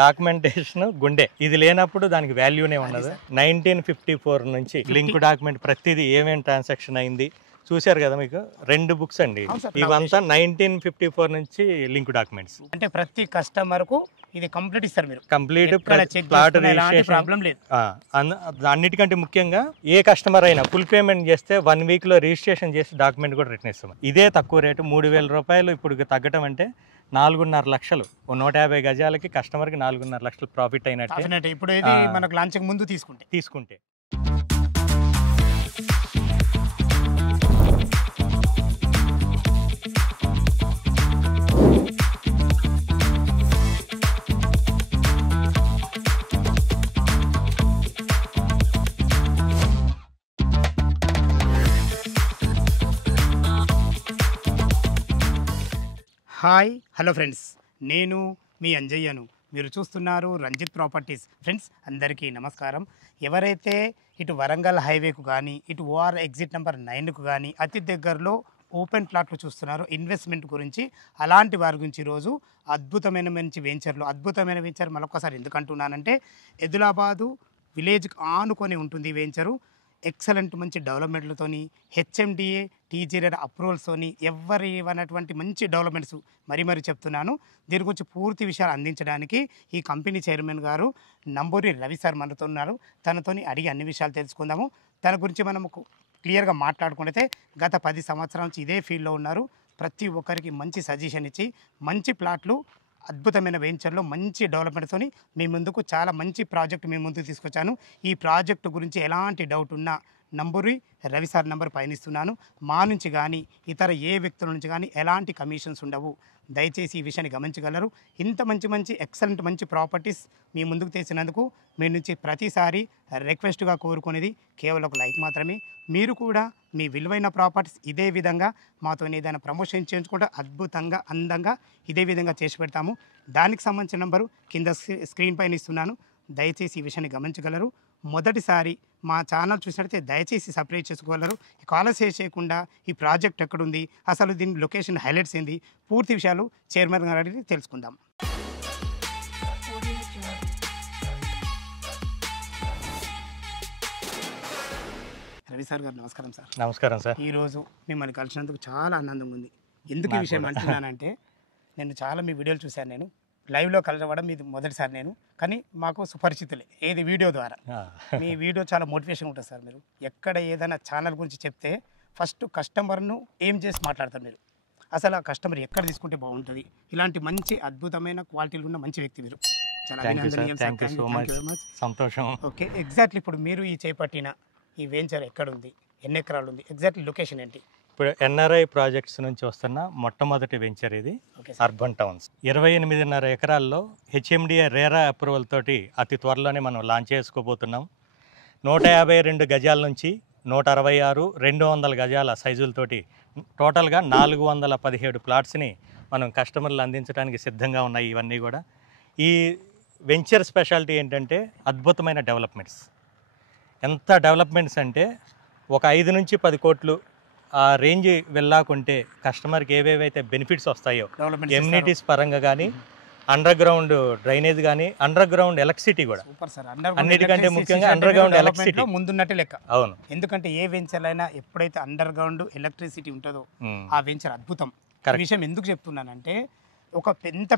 Documentation గుండె. ఇది లేనప్పుడు దానికి వాల్యూనే ఉండదు. 1954 నుంచి లింక్ డాక్యుమెంట్ ప్రతిదీ ఏమేమి ట్రాన్సాక్షన్ అయింది చూశారు కదా. మీకు 2 బుక్స్ అండి ఇవంతా 1954 నుంచి లింక్ డాక్యుమెంట్స్. అంటే ప్రతి కస్టమర్ కు ఇది కంప్లీట్ ఇస్తారు మీరు, కంప్లీట్ ప్లాట్ రిజిస్ట్రేషన్. అన్నిటికంటే ముఖ్యంగా ఏ కస్టమర్ అయినా ఫుల్ పేమెంట్ చేస్తే 1 వీక్ లో రిజిస్ట్రేషన్ చేసి డాక్యుమెంట్ కూడా రిటర్న్ ఇస్తాం. ఇదే తక్కువ రేటు 3000 రూపాయలు ఇప్పుడు తగ్గటం అంటే 4.5 లక్షలు. 150 గజాలకి కస్టమర్కి 4.5 లక్షలు ప్రాఫిట్ అయినట్టు ఇప్పుడు ఇది మనకు లాంచ్ ముందు తీసుకుంటే. హాయ్ హలో ఫ్రెండ్స్, నేను మీ అంజయ్యను. మీరు చూస్తున్నారు రంజిత్ ప్రాపర్టీస్. ఫ్రెండ్స్ అందరికీ నమస్కారం. ఎవరైతే ఇటు వరంగల్ హైవేకు కానీ ఇటు ఓఆర్ ఎగ్జిట్ నెంబర్ 9కు కానీ అతి దగ్గరలో ఓపెన్ ప్లాట్లు చూస్తున్నారు ఇన్వెస్ట్మెంట్ గురించి, అలాంటి వారి గురించి ఈరోజు అద్భుతమైన వెంచర్ మరొకసారి ఎందుకు అంటున్నానంటే, ఎదిలాబాదు విలేజ్కి ఆనుకొని ఉంటుంది ఈ వెంచరు. ఎక్సలెంట్ మంచి డెవలప్మెంట్లతోని, హెచ్ఎండిఏ టీజీఆర్ అప్రూవల్స్తోని ఎవరి ఇవ్వనటువంటి మంచి డెవలప్మెంట్స్ మరీ చెప్తున్నాను. దీని గురించి పూర్తి విషయాలు అందించడానికి ఈ కంపెనీ చైర్మన్ గారు నంబూరి రవి సార్ మనతో ఉన్నారు. తనతోని అడిగి అన్ని విషయాలు తెలుసుకుందాము. తన గురించి మనము క్లియర్గా మాట్లాడుకుంటే గత 10 సంవత్సరాల నుంచి ఇదే ఫీల్డ్లో ఉన్నారు. ప్రతి ఒక్కరికి మంచి సజెషన్ ఇచ్చి మంచి ప్లాట్లు అద్భుతమైన వెంచర్లో మంచి డెవలప్మెంట్తోని మీ ముందుకు చాలా మంచి ప్రాజెక్ట్ మీ ముందుకు తీసుకొచ్చాను. ఈ ప్రాజెక్టు గురించి ఎలాంటి డౌట్ ఉన్నా నంబూరి రవి సార్ నంబర్ పైన ఇస్తున్నాను. మా నుంచి కానీ ఇతర ఏ వ్యక్తుల నుంచి కానీ ఎలాంటి కమిషన్స్ ఉండవు. దయచేసి ఈ విషయాన్ని గమనించగలరు. ఇంత మంచి ఎక్సలెంట్ మంచి ప్రాపర్టీస్ మీ ముందుకు తెచ్చినందుకు మీ నుంచి ప్రతిసారి రిక్వెస్ట్గా కోరుకునేది కేవలం ఒక లైక్ మాత్రమే. మీరు కూడా మీ విలువైన ప్రాపర్టీస్ ఇదే విధంగా మాతో ఏదైనా ప్రమోషన్ చేయించుకుంటే అద్భుతంగా అందంగా ఇదే విధంగా చేసి పెడతాము. దానికి సంబంధించిన నెంబరు కింద స్క్రీన్ పైన ఇస్తున్నాను. దయచేసి ఈ విషయాన్ని గమనించగలరు. మొదటిసారి మా ఛానల్ చూసినట్లయితే దయచేసి సబ్స్క్రైబ్ చేసుకోగలరు. కాలర్స్ చేయకుండా ఈ ప్రాజెక్ట్ ఎక్కడుంది, అసలు దీని లొకేషన్ హైలైట్స్ ఏంది, పూర్తి విషయాలు చైర్మన్ గారు అడిగి తెలుసుకుందాం. రవి సార్ గారు నమస్కారం సార్. నమస్కారం సార్. ఈరోజు మిమ్మల్ని కలిసినందుకు చాలా ఆనందంగా ఉంది. ఎందుకు ఈ విషయం అంటున్నానంటే, నేను చాలా మీ వీడియోలు చూశాను. నేను లైవ్లో కలవడం ఇది మొదటిసారి నేను, కానీ మాకు సుపరిచితులే ఏది వీడియో ద్వారా. మీ వీడియో చాలా మోటివేషన్ ఉంటుంది సార్. మీరు ఎక్కడ ఏదైనా ఛానల్ గురించి చెప్తే ఫస్ట్ కస్టమర్ను ఏం చేసి మాట్లాడతారు మీరు, అసలు ఆ కస్టమర్ ఎక్కడ తీసుకుంటే బాగుంటుంది, ఇలాంటి మంచి అద్భుతమైన క్వాలిటీలు ఉన్న మంచి వ్యక్తి మీరు. చాలా సంతోషం. ఓకే, ఎగ్జాక్ట్లీ ఇప్పుడు మీరు ఈ చేపట్టిన ఈ వెంచర్ ఎక్కడుంది, ఎన్ని ఎకరాలు ఉంది, ఎగ్జాక్ట్లీ లొకేషన్ ఏంటి? ఇప్పుడు ఎన్ఆర్ఐ ప్రాజెక్ట్స్ నుంచి వస్తున్న మొట్టమొదటి వెంచర్ ఇది. అర్బన్ టౌన్స్ 28.5 ఎకరాల్లో హెచ్ఎండిఏ రేరా అప్రూవల్ తోటి అతి త్వరలోనే మనం లాంచ్ చేసుకోబోతున్నాం. 152 గజాల నుంచి 166, 200 గజాల సైజులతోటి టోటల్గా 417 ప్లాట్స్ని మనం కస్టమర్లు అందించడానికి సిద్ధంగా ఉన్నాయి. ఇవన్నీ కూడా ఈ వెంచర్ స్పెషాలిటీ ఏంటంటే అద్భుతమైన డెవలప్మెంట్స్. ఎంత డెవలప్మెంట్స్ అంటే ఒక 5 నుంచి 10 కోట్లు ఆ రేంజ్ వెళ్ళాకుంటే కస్టమర్కి ఏవేవైతే బెనిఫిట్స్ వస్తాయో ఎమ్యూనిటీస్ పరంగా కానీ, అండర్ గ్రౌండ్ డ్రైనేజ్ కానీ, అండర్ గ్రౌండ్ ఎలక్ట్రిసిటీ కూడా, అన్నిటికంటే ముఖ్యంగా అండర్ గ్రౌండ్ ఎలక్ట్రిసిటీ ముందున్నట్టే లెక్క. అవును, ఎందుకంటే ఏ వెంచర్ అయినా ఎప్పుడైతే అండర్ గ్రౌండ్ ఎలక్ట్రిసిటీ ఉంటుందో ఆ వెంచర్ అద్భుతం. ఈ విషయం ఎందుకు చెప్తున్నానంటే, ఒక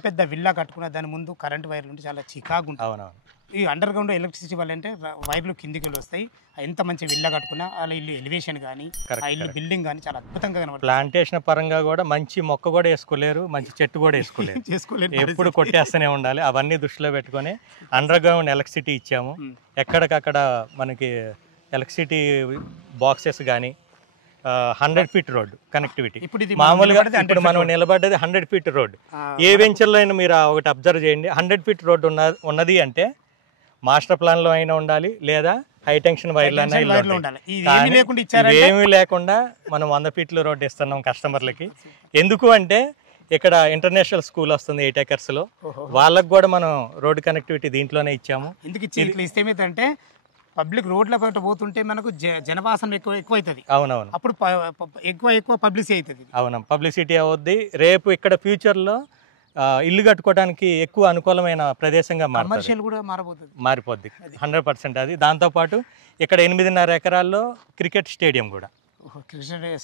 పెద్ద విల్లా కట్టుకున్న దాని ముందు కరెంట్ వైర్లు ఉంటే చాలా చికాగా ఉంటుంది. అవునవును. ఈ అండర్ గ్రౌండ్ ఎలక్ట్రిసిటీ వల్ల అంటే వైర్లు కిందికి వస్తాయి. ఎంత మంచి విల్లా కట్టుకున్నా వాళ్ళ ఇల్లు ఎలివేషన్ కానీ, ఆ ఇల్లు బిల్డింగ్ కానీ చాలా అద్భుతంగా కనబడుతుంది. ప్లాంటేషన్ పరంగా కూడా మంచి మొక్క కూడా వేసుకోలేరు, మంచి చెట్టు కూడా వేసుకోలేరు, ఎప్పుడు కొట్టేస్తూనే ఉండాలి. అవన్నీ దృష్టిలో పెట్టుకొని అండర్ గ్రౌండ్ ఎలక్ట్రిసిటీ ఇచ్చాము. ఎక్కడికక్కడ మనకి ఎలక్ట్రిసిటీ బాక్సెస్ కానీ, 100 ఫీట్ రోడ్ కనెక్టివిటీ. మామూలుగా ఇప్పుడు మనం నిలబడ్డది 100 ఫీట్ రోడ్. ఏ వెంచర్లో అయినా మీరు ఒకటి అబ్జర్వ్ చేయండి, 100 ఫీట్ రోడ్ ఉన్నది అంటే మాస్టర్ ప్లాన్లో అయినా ఉండాలి, లేదా హై టెన్షన్ వైర్లు అయినా ఉండాలి. ఏమీ లేకుండా మనం 100 ఫీట్ల రోడ్ ఇస్తున్నాం కస్టమర్లకి. ఎందుకు అంటే ఇక్కడ ఇంటర్నేషనల్ స్కూల్ వస్తుంది 8 acres-లో, వాళ్ళకు కూడా మనం రోడ్ కనెక్టివిటీ దీంట్లోనే ఇచ్చాము. ఎందుకు ఇస్తే ఏమైందంటే పబ్లిక్ రోడ్ల బయట పోతుంటే మనకు జనవాసన ఎక్కువ అవుతుంది. అవునవును, అప్పుడు ఎక్కువ పబ్లిసిటీ అవుతుంది. అవును, పబ్లిసిటీ అవుద్ది. రేపు ఇక్కడ ఫ్యూచర్లో ఇల్లు కట్టుకోవడానికి ఎక్కువ అనుకూలమైన ప్రదేశంగా కమర్షియల్ కూడా మారిపోద్ది 100% అది. దాంతోపాటు ఇక్కడ 8.5 ఎకరాల్లో క్రికెట్ స్టేడియం కూడా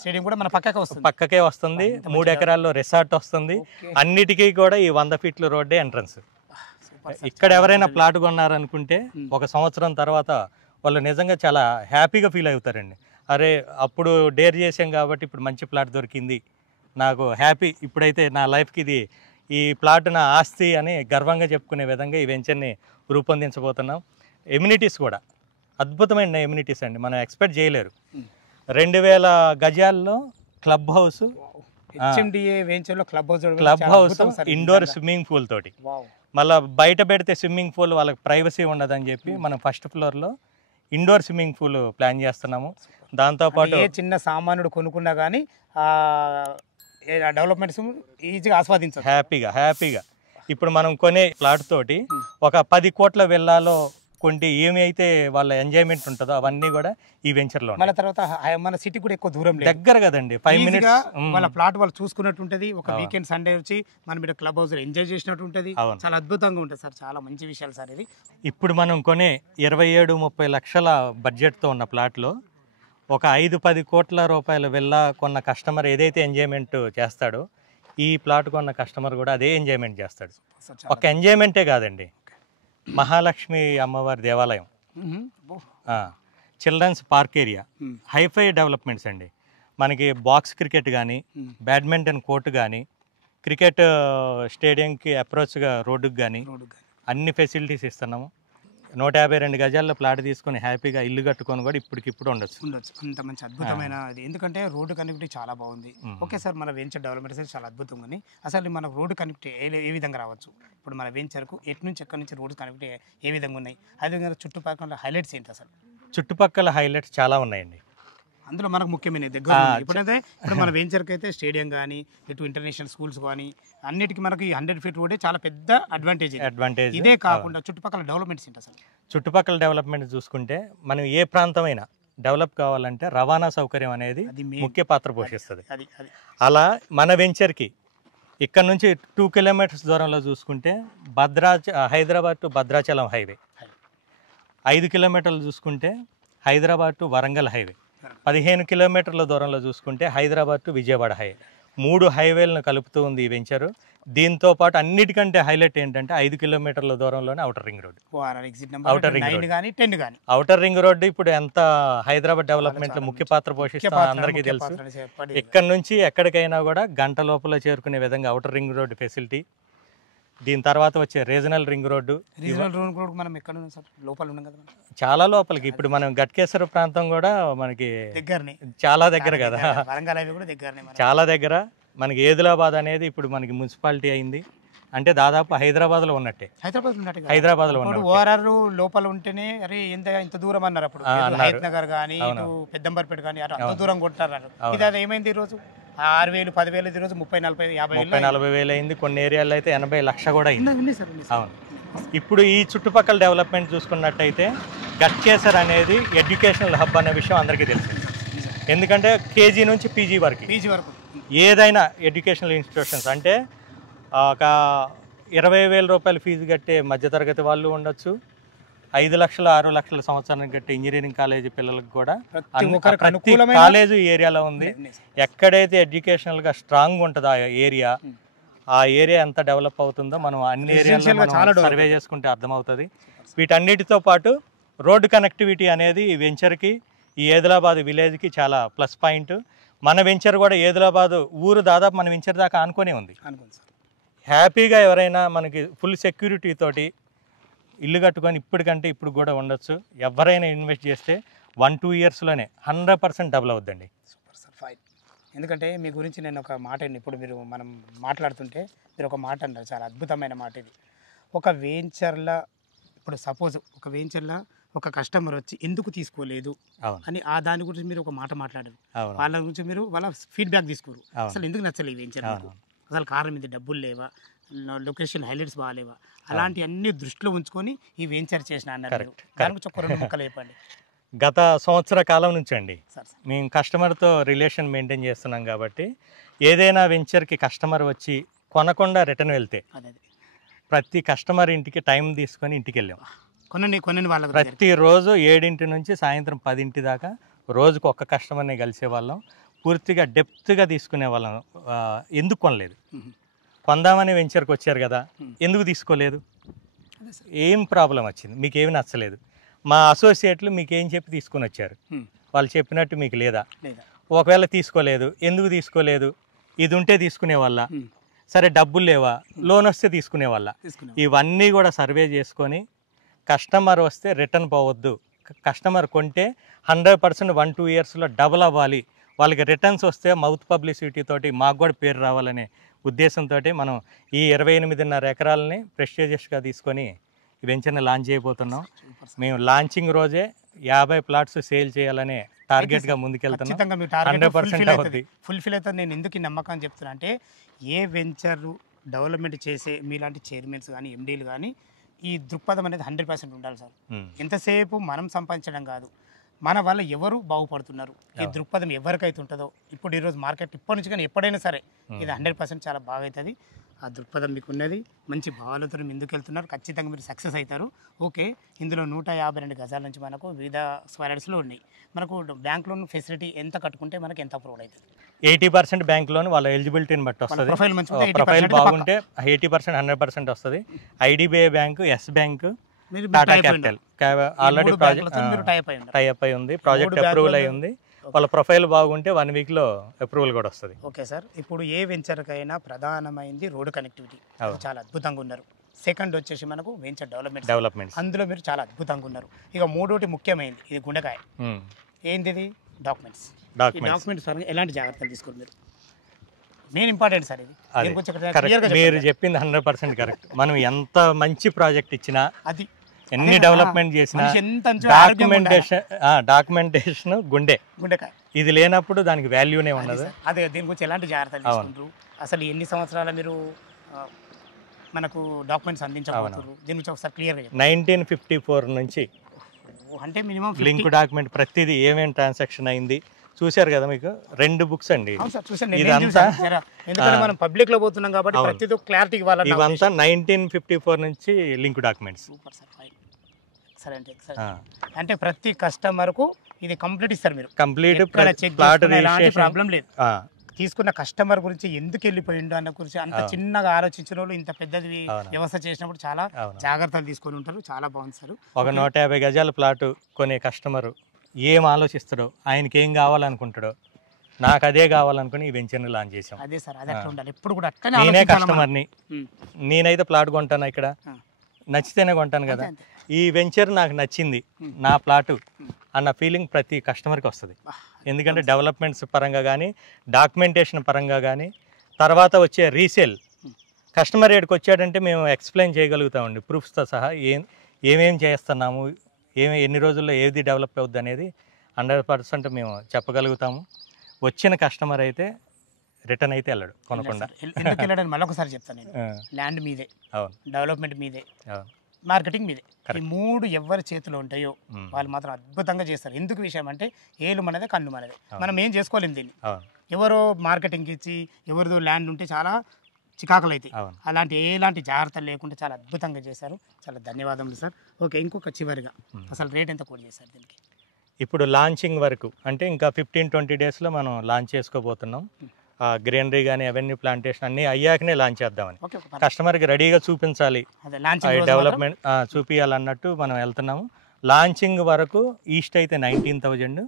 స్టేడియం కూడా మన పక్కకే వస్తుంది. 3 ఎకరాల్లో రిసార్ట్ వస్తుంది. అన్నిటికీ కూడా ఈ 100 ఫీట్ల రోడ్డే ఎంట్రన్స్. ఇక్కడ ఎవరైనా ప్లాట్ కొన్నారనుకుంటే 1 సంవత్సరం తర్వాత వాళ్ళు నిజంగా చాలా హ్యాపీగా ఫీల్ అవుతారండి. అరే అప్పుడు డేర్ చేసాం కాబట్టి ఇప్పుడు మంచి ప్లాట్ దొరికింది, నాకు హ్యాపీ, ఇప్పుడైతే నా లైఫ్కి ఇది ఈ ప్లాట్ నా ఆస్తి అని గర్వంగా చెప్పుకునే విధంగా ఈ వెంచర్ని రూపొందించబోతున్నాం. ఎమ్యూనిటీస్ కూడా అద్భుతమైన ఎమ్యూనిటీస్ అండి, మనం ఎక్స్పెక్ట్ చేయలేరు. 2000 గజాల్లో club house, club house, indoor swimming pool తోటి. మళ్ళీ బయట పెడితే స్విమ్మింగ్ పూల్ వాళ్ళకి ప్రైవసీ ఉండదని చెప్పి మనం ఫస్ట్ ఫ్లోర్లో ఇండోర్ స్విమ్మింగ్ పూల్ ప్లాన్ చేస్తున్నాము. దాంతోపాటు చిన్న సామాన్యుడు కొనుక్కున్నా కానీ డెవలప్మెంట్స్ ఈజీగా ఆస్వాదించాలి హ్యాపీగా. ఇప్పుడు మనం కొనే ప్లాట్ తోటి ఒక 10 కోట్ల విల్లాలో కొంటే ఏమైతే వాళ్ళ ఎంజాయ్మెంట్ ఉంటుందో అవన్నీ కూడా ఈ వెంచర్లో. మన తర్వాత మన సిటీ కూడా ఎక్కువ దూరం లేదు, దగ్గర కదండి, 5 మినిట్స్ వాళ్ళ ప్లాట్ వాళ్ళు చూసుకున్నట్టు ఉంటుంది. ఒక వీకెండ్ సండే వచ్చి మనం ఇక్కడ క్లబ్ హౌస్ ఎంజాయ్ చేసినట్టు ఉంటుంది. చాలా అద్భుతంగా ఉంటుంది సార్, చాలా మంచి విషయాలు సార్ ఇది. ఇప్పుడు మనం కొనే 27-30 లక్షల బడ్జెట్తో ఉన్న ప్లాట్లో ఒక 5-10 కోట్ల రూపాయల విల్లా కొన్న కస్టమర్ ఏదైతే ఎంజాయ్మెంట్ చేస్తాడో ఈ ప్లాట్ కొన్న కస్టమర్ కూడా అదే ఎంజాయ్మెంట్ చేస్తాడు. ఒక ఎంజాయ్మెంటే కాదండి, మహాలక్ష్మి అమ్మవారి దేవాలయం, children's park area, hi fi developments అండి. మనకి బాక్స్ క్రికెట్ కానీ, బ్యాడ్మింటన్ కోర్టు కానీ, క్రికెట్ స్టేడియంకి అప్రోచ్గా రోడ్డుకి కానీ అన్ని ఫెసిలిటీస్ ఇస్తున్నాము. 152 గజాల్లో ప్లాట్ తీసుకొని హ్యాపీగా ఇల్లు కట్టుకొని కూడా ఇప్పటికిప్పుడు ఉండొచ్చు. అంత మంచి అద్భుతమైన ఇది, ఎందుకంటే రోడ్డు కనెక్టివిటీ చాలా బాగుంది. ఓకే సార్, మన వెంచర్ డెవలప్మెంట్ చాలా అద్భుతంగా ఉంది. అసలు మన రోడ్డు కనెక్టివిటీ ఏ విధంగా రావచ్చు? ఇప్పుడు మన వెంచర్కు ఎక్కడి నుంచి రోడ్డు కనెక్టివిటీ ఏ విధంగా ఉన్నాయి? అదేవిధంగా చుట్టుపక్కల హైలైట్స్ ఏంటి? అసలు చుట్టుపక్కల హైలైట్స్ చాలా ఉన్నాయండి. అందులో మనకు ముఖ్యమైన దగ్గర ఇప్పుడు మన వెంచర్కి అయితే స్టేడియం కానీ, ఇటు ఇంటర్నేషనల్ స్కూల్స్ కానీ అన్నిటికీ మనకి 100 ఫీట్ రోడ్డే చాలా పెద్ద అడ్వాంటేజ్. ఇదే కాకుండా చుట్టుపక్కల డెవలప్మెంట్స్ ఏంటి? అసలు చుట్టుపక్కల డెవలప్మెంట్ చూసుకుంటే మనం ఏ ప్రాంతమైనా డెవలప్ కావాలంటే రవాణా సౌకర్యం అనేది ముఖ్య పాత్ర పోషిస్తుంది. అలా మన వెంచర్కి ఇక్కడ నుంచి 2 కిలోమీటర్స్ దూరంలో చూసుకుంటే హైదరాబాద్ టు భద్రాచలం హైవే, 5 కిలోమీటర్లు చూసుకుంటే హైదరాబాద్ టు వరంగల్ హైవే, 15 కిలోమీటర్ల దూరంలో చూసుకుంటే హైదరాబాద్ టు విజయవాడ హైవే. 3 హైవేలను కలుపుతూ ఉంది ఈ వెంచరు. దీంతో పాటు అన్నిటికంటే హైలైట్ ఏంటంటే 5 కిలోమీటర్ల దూరంలోనే outer ring road. Outer ring road ఇప్పుడు ఎంత హైదరాబాద్ డెవలప్మెంట్ లో ముఖ్య పాత్ర పోషిస్తా అందరికీ తెలుసు. ఇక్కడ నుంచి ఎక్కడికైనా కూడా గంట లోపల చేరుకునే విధంగా ఔటర్ రింగ్ రోడ్ ఫెసిలిటీ. దీని తర్వాత వచ్చే రీజనల్ రింగ్ రోడ్డు. మనం ఎక్కడ లోపల ఉన్నాం కదా, చాలా లోపలికి. ఇప్పుడు మనం గట్కేశ్వర ప్రాంతం కూడా మనకి చాలా దగ్గర కదా, చాలా దగ్గర. మనకి ఏదిలాబాద్ అనేది ఇప్పుడు మనకి మున్సిపాలిటీ అయింది అంటే దాదాపు హైదరాబాద్లో ఉన్నట్టే. హైదరాబాద్లో లోపల ఉంటేనే అరే ఇంత దూరం అన్నారు అప్పుడు. హైద్ నగర్ కానీ, పెద్దంబర్పేట కానీ అంత దూరం కొట్టారు. ఇది అది ఏమైంది ఈరోజు? 6,000, 10,000, ఈరోజు 30,000, 40,000, 40,000 అయింది. కొన్ని ఏరియాల్లో అయితే 80 లక్ష కూడా అయింది. అవును. ఇప్పుడు ఈ చుట్టుపక్కల డెవలప్మెంట్ చూసుకున్నట్టయితే గట్కేసర్ అనేది ఎడ్యుకేషనల్ హబ్ అనే విషయం అందరికీ తెలిసింది. ఎందుకంటే కేజీ నుంచి పీజీ వరకు ఏదైనా ఎడ్యుకేషనల్ ఇన్స్టిట్యూషన్స్ అంటే ఒక 20,000 రూపాయలు ఫీజు కట్టే మధ్యతరగతి వాళ్ళు ఉండొచ్చు, 5 లక్షలు 6 లక్షల సంవత్సరానికి కట్టే ఇంజనీరింగ్ కాలేజీ పిల్లలకు కూడా ప్రతి కాలేజీ ఏరియాలో ఉంది. ఎక్కడైతే ఎడ్యుకేషనల్గా స్ట్రాంగ్ ఉంటుందో ఆ ఏరియా ఎంత డెవలప్ అవుతుందో మనం అన్ని ఏరియాలో సర్వే చేసుకుంటే అర్థమవుతుంది. వీటన్నిటితో పాటు రోడ్డు కనెక్టివిటీ అనేది ఈ వెంచర్కి, ఈ ఏదిలాబాద్ విలేజ్కి చాలా ప్లస్ పాయింట్. మన వెంచర్ కూడా ఏదిలాబాద్ ఊరు దాదాపు మన వెంచర్ దాకా ఆనుకునే ఉంది. హ్యాపీగా ఎవరైనా మనకి ఫుల్ సెక్యూరిటీ తోటి ఇల్లు కట్టుకొని ఇప్పటికంటే ఇప్పుడు కూడా ఉండొచ్చు. ఎవరైనా ఇన్వెస్ట్ చేస్తే 1-2 ఇయర్స్లోనే 100% డబుల్ అవుద్దండి. Super sir, fine. ఎందుకంటే మీ గురించి నేను ఒక మాట ఇప్పుడు మనం మాట్లాడుతుంటే మీరు ఒక మాట అన్నారు, చాలా అద్భుతమైన మాట ఇది. ఒక వెంచర్లో ఇప్పుడు సపోజ్ ఒక వెంచర్లో ఒక కస్టమర్ వచ్చి ఎందుకు తీసుకోలేదు అని దాని గురించి మీరు ఒక మాట మాట్లాడారు. వాళ్ళ గురించి మీరు వాళ్ళ ఫీడ్బ్యాక్ తీసుకోరు. అసలు ఎందుకు నచ్చలేదు ఈ వెంచర్, అసలు కారణం ఇది డబ్బులు లేవా, లొకేషన్ హైలైట్స్ బాగాలేవా, అలాంటి అన్ని దృష్టిలో ఉంచుకొని ఈ వెంచర్ చేసిన అన్నారు. దాని గురించి ఒక 2 ముక్కలు చెప్పండి. గత సంవత్సర కాలం నుంచి అండి మేము కస్టమర్తో రిలేషన్ మెయింటైన్ చేస్తున్నాం కాబట్టి ఏదైనా వెంచర్కి కస్టమర్ వచ్చి కొనకుండా రిటర్న్ వెళ్తే అదే అదే ప్రతి కస్టమర్ ఇంటికి టైం తీసుకొని ఇంటికి వెళ్ళాం. కొన్ని వాళ్ళ ప్రతిరోజు 7 నుంచి సాయంత్రం 10 దాకా రోజుకు ఒక్క కస్టమర్ని కలిసేవాళ్ళం. పూర్తిగా డెప్త్గా తీసుకునే వాళ్ళం. ఎందుకు కొనలేదు, కొందామని వెంచర్కి వచ్చారు కదా, ఎందుకు తీసుకోలేదు, ఏం ప్రాబ్లం వచ్చింది, మీకు ఏమి నచ్చలేదు, మా అసోసియేట్లు మీకు ఏం చెప్పి తీసుకొని వచ్చారు, వాళ్ళు చెప్పినట్టు మీకు లేదా, ఒకవేళ తీసుకోలేదు ఎందుకు తీసుకోలేదు, ఇది ఉంటే తీసుకునే వాళ్ళ, సరే డబ్బులు లేవా, లోన్ వస్తే తీసుకునే వాళ్ళ, ఇవన్నీ కూడా సర్వే చేసుకొని కస్టమర్ వస్తే రిటర్న్ పోవద్దు, కస్టమర్ కొంటే 100% 1-2 ఇయర్స్లో డబుల్ అవ్వాలి, వాళ్ళకి రిటర్న్స్ వస్తే మౌత్ పబ్లిసిటీ తోటి మాకు కూడా పేరు రావాలనే ఉద్దేశంతో మనం ఈ 28.5 ఎకరాలని ప్రెస్టీజియస్గా తీసుకొని ఈ వెంచర్ని లాంచ్ చేయబోతున్నాం. మేము లాంచింగ్ రోజే 50 ప్లాట్స్ సేల్ చేయాలనే టార్గెట్గా ముందుకెళ్తున్నాం. 100% అవుతుంది, ఫుల్ఫిల్ అవుతుంది. నేను ఎందుకు ఈ నమ్మకం చెప్తున్నా అంటే ఏ వెంచర్ డెవలప్మెంట్ చేసే మీలాంటి చైర్మన్స్ కానీ ఎండీలు కానీ ఈ దృక్పథం అనేది 100% ఉండాలి సార్. ఎంతసేపు మనం సంపాదించడం కాదు, మన వల్ల ఎవరు బాగుపడుతున్నారు, ఈ దృక్పథం ఎవరికైతే ఉంటుందో ఇప్పుడు ఈరోజు మార్కెట్ ఇప్పటి నుంచి కానీ ఎప్పుడైనా సరే ఇది 100% చాలా బాగా అవుతుంది. ఆ దృక్పథం మీకు ఉన్నది, మంచి భావాలతో ముందుకు వెళ్తున్నారు, ఖచ్చితంగా మీరు సక్సెస్ అవుతారు. ఓకే, ఇందులో 152 గజాల నుంచి మనకు వివిధ స్క్వేర్స్లో ఉన్నాయి. మనకు బ్యాంక్ లోన్ ఫెసిలిటీ ఎంత కట్టుకుంటే మనకి ఎంత అప్రూవల్ అవుతుంది? 80% బ్యాంక్ లోన్ వాళ్ళ ఎలిజిబిలిటీని బట్టి వస్తుంది. ప్రొఫైల్ బాగుంటే 80% 100% వస్తుంది. IDBI bank, yes bank, Tata capital already tie up అయి ఉంది, ప్రాజెక్ట్ అప్రూవల్ అయి ఉంది. వాళ్ళ ప్రొఫైల్ బాగుంటే 1 వీక్లో అప్రూవల్ కూడా వస్తుంది. ఓకే సార్, ఇప్పుడు ఏ వెంచర్కైనా ప్రధానమైంది రోడ్డు కనెక్టివిటీ, చాలా అద్భుతంగా ఉన్నారు. సెకండ్ వచ్చేసి మనకు వెంచర్ డెవలప్మెంట్, అందులో మీరు చాలా అద్భుతంగా ఉన్నారు. ఇక మూడోటి ముఖ్యమైనది, ఇది గుండెకాయ, ఏంది ఇది డాక్యుమెంట్స్ ఎలాంటి జాగ్రత్తలు తీసుకోండి మీరు, మెయిన్ ఇంపార్టెంట్ సార్. ఇది మీరు చెప్పింది 100% కరెక్ట్. మనం ఎంత మంచి ప్రాజెక్ట్ ఇచ్చినా, అది ఎన్ని డెవలప్మెంట్ చేసినా డాక్యుమెంటేషన్ గుండెకాయ ఇది లేనప్పుడు దానికి వాల్యూనే ఉండదు. అదే దీని గురించి ఎలాంటి జాగ్రత్తలు తీసుకుంటారు, అసలు ఎన్ని సంవత్సరాల మీరు మనకు డాక్యుమెంట్స్ అందించబోతున్నారు, దీని గురించి ఒకసారి క్లియర్గా 1954 నుంచి అంటే మినిమం లింక్ డాక్యుమెంట్ ప్రతిదీ ఏమేమి ట్రాన్సాక్షన్ అయింది చూశారు కదా, మీకు 2 బుక్స్ అండి. ఇదంతా మనం పబ్లిక్ లో పోతున్నాం కాబట్టి ప్రతిదీ క్లారిటీ ఇవ్వాలి. ఇవంతా 1954 నుంచి లింక్ డాక్యుమెంట్స్. అంటే ప్రతి కస్టమర్ కు ఇది కంప్లీట్ ఇస్తారు మీరు, కంప్లీట్ ప్లాట్ ప్రాబ్లం లేదు. తీసుకున్న కస్టమర్ గురించి ఎందుకు వెళ్ళిపోయిండు అన్న గురించి అంత చిన్నగా ఆలోచించిన వాళ్ళు ఇంత పెద్దది వ్యవస్థ చేసినప్పుడు చాలా జాగ్రత్తలు తీసుకొని ఉంటారు. చాలా బాగుంది సార్. ఒక 150 గజాల ప్లాట్ కొనే కస్టమర్ ఏం ఆలోచిస్తాడో, ఆయనకి ఏం కావాలనుకుంటాడో, నాకు అదే కావాలనుకుని ఈ వెంచర్ని లాంచ్ చేసాం. అదే సార్, అది అట్లా ఉండాలి ఎప్పుడు కూడా. నేనే కస్టమర్ని, నేనైతే ప్లాట్ కొంటాను, ఇక్కడ నచ్చితేనే కొంటాను కదా. ఈ వెంచర్ నాకు నచ్చింది, నా ప్లాటు అన్న ఫీలింగ్ ప్రతి కస్టమర్కి వస్తుంది. ఎందుకంటే డెవలప్మెంట్స్ పరంగా కానీ, డాక్యుమెంటేషన్ పరంగా కానీ, తర్వాత వచ్చే రీసేల్ కస్టమర్ ఏడికి వచ్చాడంటే మేము ఎక్స్ప్లెయిన్ చేయగలుగుతామండి, ప్రూఫ్స్తో సహా ఏమేం చేస్తున్నాము, ఎన్ని రోజుల్లో ఏది డెవలప్ అవుద్ది అనేది 100% మేము చెప్పగలుగుతాము. వచ్చిన కస్టమర్ అయితే రిటర్న్ అయితే వెళ్ళడు కొనకుండా. ఎందుకు వెళ్ళడం మళ్ళీ ఒకసారి చెప్తాను నేను. ల్యాండ్ మీదే, డెవలప్మెంట్ మీదే, మార్కెటింగ్ మీదే. ఈ 3 ఎవరి చేతిలో ఉంటాయో వాళ్ళు మాత్రం అద్భుతంగా చేస్తారు. ఎందుకు విషయం అంటే ఏలు మనదే, కన్ను మనదే, మనం ఏం చేసుకోలేము దీన్ని. ఎవరో మార్కెటింగ్ ఇచ్చి ఎవరిదో ల్యాండ్ ఉంటే చాలా చికాకులు అయితే, అలాంటి ఎలాంటి జాగ్రత్తలు లేకుండా చాలా అద్భుతంగా చేశారు. చాలా ధన్యవాదములు సార్. ఓకే, ఇంకొక చివరిగా అసలు రేట్ ఎంత కోట్ చేశారు దీనికి? ఇప్పుడు లాంచింగ్ వరకు అంటే ఇంకా 15-20 డేస్లో మనం లాంచ్ చేసుకోబోతున్నాం. గ్రీనరీ కానీ అవెన్యూ ప్లాంటేషన్ అన్నీ అయ్యాకనే లాంచ్ చేద్దామని, కస్టమర్కి రెడీగా చూపించాలి, డెవలప్మెంట్ చూపించాలన్నట్టు మనం వెళ్తున్నాము. లాంచింగ్ వరకు ఈస్ట్ అయితే 19,000,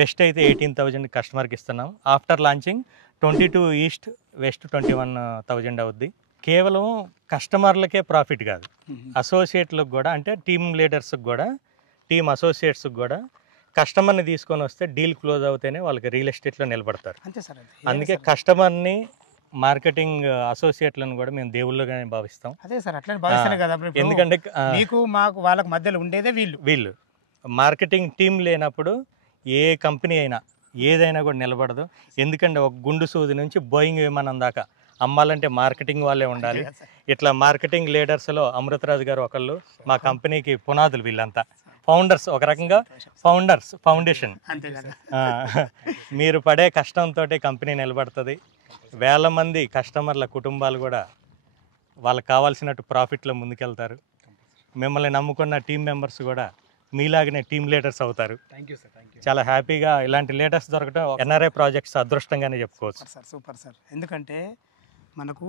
వెస్ట్ అయితే 18,000 కస్టమర్కి ఇస్తున్నాము. ఆఫ్టర్ లాంచింగ్ 22 ఈస్ట్, వెస్ట్ 21,000 అవుద్ది. కేవలం కస్టమర్లకే ప్రాఫిట్ కాదు, అసోసియేట్లకు కూడా, అంటే టీమ్ లీడర్స్కి కూడా, టీమ్ అసోసియేట్స్కి కూడా కస్టమర్ని తీసుకొని వస్తే డీల్ క్లోజ్ అవుతేనే వాళ్ళకి రియల్ ఎస్టేట్లో నిలబడతారు. అందుకే కస్టమర్ని, మార్కెటింగ్ అసోసియేట్లను కూడా మేము దేవుళ్ళుగానే భావిస్తాం. అదే సార్, అట్లా భావిస్తానే కదా. ఎందుకంటే మీకు మాకు వాళ్ళకి మధ్యలో ఉండేదే వీళ్ళు. మార్కెటింగ్ టీం లేనప్పుడు ఏ కంపెనీ అయినా ఏదైనా కూడా నిలబడదు. ఎందుకంటే ఒక గుండు సూది నుంచి బోయింగ్ విమానం దాకా అమ్మాలంటే మార్కెటింగ్ వాళ్ళే ఉండాలి. ఇట్లా మార్కెటింగ్ లీడర్స్లో అమృతరాజు గారు ఒకళ్ళు, మా కంపెనీకి పునాదులు. వీళ్ళంతా ఫౌండర్స్, ఒక రకంగా ఫౌండేషన్. మీరు పడే కష్టంతో కంపెనీ నిలబడుతుంది. వేల మంది కస్టమర్ల కుటుంబాలు కూడా వాళ్ళకి కావాల్సినట్టు ప్రాఫిట్లో ముందుకెళ్తారు. మిమ్మల్ని నమ్ముకున్న టీం మెంబర్స్ కూడా మీలాగనే టీమ్ లీడర్స్ అవుతారు. Thank you sir, thank you. చాలా హ్యాపీగా ఇలాంటి లీడర్స్ దొరకడం ఎన్ఆర్ఐ ప్రాజెక్ట్స్ అదృష్టంగానే చెప్పుకోవచ్చు. Sir super sir. ఎందుకంటే మనకు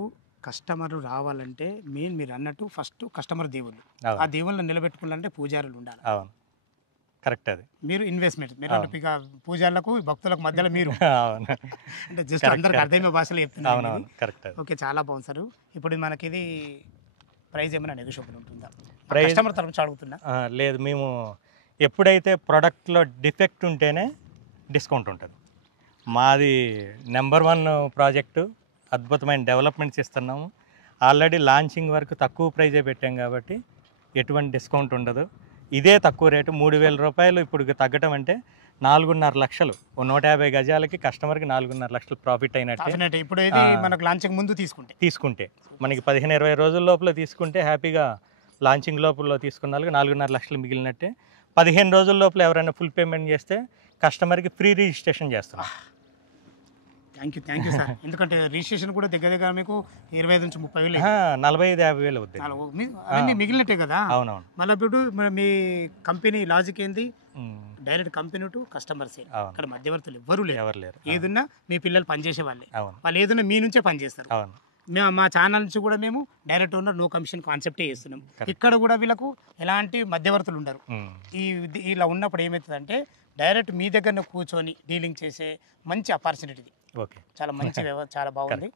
కస్టమర్ రావాలంటే మెయిన్ మీరు అన్నట్టు ఫస్ట్ కస్టమర్ దేవుళ్ళు. ఆ దేవుళ్ళని నిలబెట్టుకోవాలంటే పూజారులు ఉండాలి. అవును, కరెక్ట్. అది మీరు ఇన్వెస్ట్మెంట్, మీరు ఇక పూజారులకు భక్తులకు మధ్యలో మీరు అవును, అంటే జస్ట్ అందరికి అర్థమయ్యే భాషలో చెప్తున్నారు. అవునవును, కరెక్ట్. ఓకే, చాలా బాగుంది సార్. ఇప్పుడు మనకి ఇది ప్రైస్ ఏమైనా నెగోషియబుల్ ఉంటుందా? ప్రైస్ కస్టమర్ తరఫు నుంచి అడుగుతున్నా. లేదు, మేము ఎప్పుడైతే ప్రోడక్ట్లో డిఫెక్ట్ ఉంటేనే డిస్కౌంట్ ఉంటుంది. మాది నెంబర్ 1 ప్రాజెక్టు, అద్భుతమైన డెవలప్మెంట్స్ ఇస్తున్నాము. ఆల్రెడీ లాంచింగ్ వరకు తక్కువ ప్రైజే పెట్టాం కాబట్టి ఎటువంటి డిస్కౌంట్ ఉండదు. ఇదే తక్కువ రేటు 3,000 రూపాయలు ఇప్పుడు తగ్గటం అంటే 4.5 లక్షలు. 150 గజాలకి కస్టమర్కి 4.5 లక్షలు ప్రాఫిట్ అయినట్టే. ఇప్పుడు ఇది మనకు లాంచింగ్ ముందు తీసుకుంటే మనకి 15-20 రోజుల లోపల తీసుకుంటే హ్యాపీగా లాంచింగ్ లోపల తీసుకున్న వాళ్ళకి 4.5 లక్షలు మిగిలినట్టే. 15 రోజుల లోపల ఎవరైనా ఫుల్ పేమెంట్ చేస్తే కస్టమర్కి ఫ్రీ రిజిస్ట్రేషన్ చేస్తాం. Thank you sir. ఎందుకంటే రిజిస్ట్రేషన్ కూడా దగ్గర మీకు 25 నుంచి 30 వేలు, 45-50 వేలు అవుతుంది. అవన్నీ మిగిలినట్టే కదా. అవునవును. మళ్ళీ ఇప్పుడు మీ కంపెనీ లాజిక్ ఏంది? Direct company to customer sale. అక్కడ మధ్యవర్తులు ఎవరు లేరు. ఏదున్నా మీ పిల్లలు పనిచేసే వాళ్ళే. వాళ్ళు ఏదన్నా మీ నుంచే పనిచేస్తారు. మా ఛానల్ నుంచి కూడా మేము డైరెక్ట్ ఓనర్ నో కమిషన్ కాన్సెప్టే చేస్తున్నాం. ఇక్కడ కూడా వీళ్ళకు ఎలాంటి మధ్యవర్తులు ఉండరు. ఇలా ఉన్నప్పుడు ఏమవుతుందంటే డైరెక్ట్ మీ దగ్గర కూర్చొని డీలింగ్ చేసే మంచి ఆపర్చునిటీ. ఓకే, చాలా మంచి చాలా బాగుంది.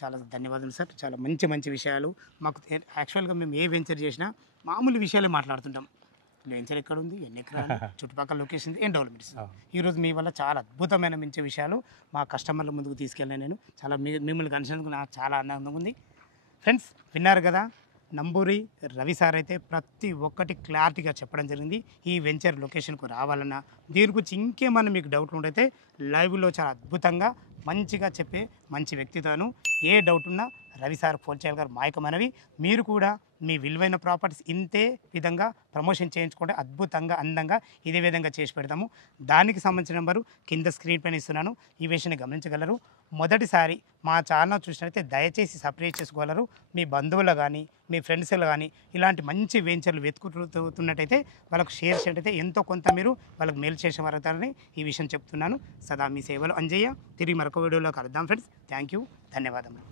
చాలా ధన్యవాదాలు సార్. చాలా మంచి విషయాలు మాకు. యాక్చువల్గా మేము ఏ వెంచర్ చేసినా మామూలు విషయాలే మాట్లాడుతుంటాం. వెంచర్ ఎక్కడ ఉంది, ఎన్ని ఎకరాలు, చుట్టుపక్కల లొకేషన్, ఏం డెవలప్మెంట్స్. ఈరోజు మీ వల్ల చాలా అద్భుతమైన మంచి విషయాలు మా కస్టమర్ల ముందుకు తీసుకెళ్ళాను. నేను చాలా మిమ్మల్ని కలిసినందుకు నాకు చాలా ఆనందంగా ఉంది. ఫ్రెండ్స్, విన్నారు కదా, నంబూరి రవి సార్ అయితే ప్రతి ఒక్కటి క్లారిటీగా చెప్పడం జరిగింది. ఈ వెంచర్ లొకేషన్కు రావాలన్నా దీని గురించి ఇంకేమన్నా మీకు డౌట్లు ఉంటే లైవ్లో చాలా అద్భుతంగా మంచిగా చెప్పే మంచి వ్యక్తితోను. ఏ డౌట్ ఉన్నా రవి సార్ ఫోన్ చేయగలరు. మాయకమైనవి మీరు కూడా మీ విలువైన ప్రాపర్టీస్ ఇంతే విధంగా ప్రమోషన్ చేయించుకుంటే అద్భుతంగా అందంగా ఇదే విధంగా చేసి పెడతాము. దానికి సంబంధించిన నెంబరు కింద స్క్రీన్ పైన ఇస్తున్నాను. ఈ విషయాన్ని గమనించగలరు. మొదటిసారి మా ఛానల్ చూసినట్లయితే దయచేసి సబ్స్క్రైబ్ చేసుకోగలరు. మీ బంధువులు కానీ మీ ఫ్రెండ్స్లు కానీ ఇలాంటి మంచి వెంచర్లు వెతుకుతున్నట్టయితే వాళ్ళకు షేర్ చేయటైతే ఎంతో కొంత మీరు వాళ్ళకి మేలు చేసే వారని ఈ విషయం చెప్తున్నాను. సదా మీ సేవలు అంజయ్య. తిరిగి మరొక వీడియోలో కలుద్దాం ఫ్రెండ్స్. థ్యాంక్ యూ, ధన్యవాదములు.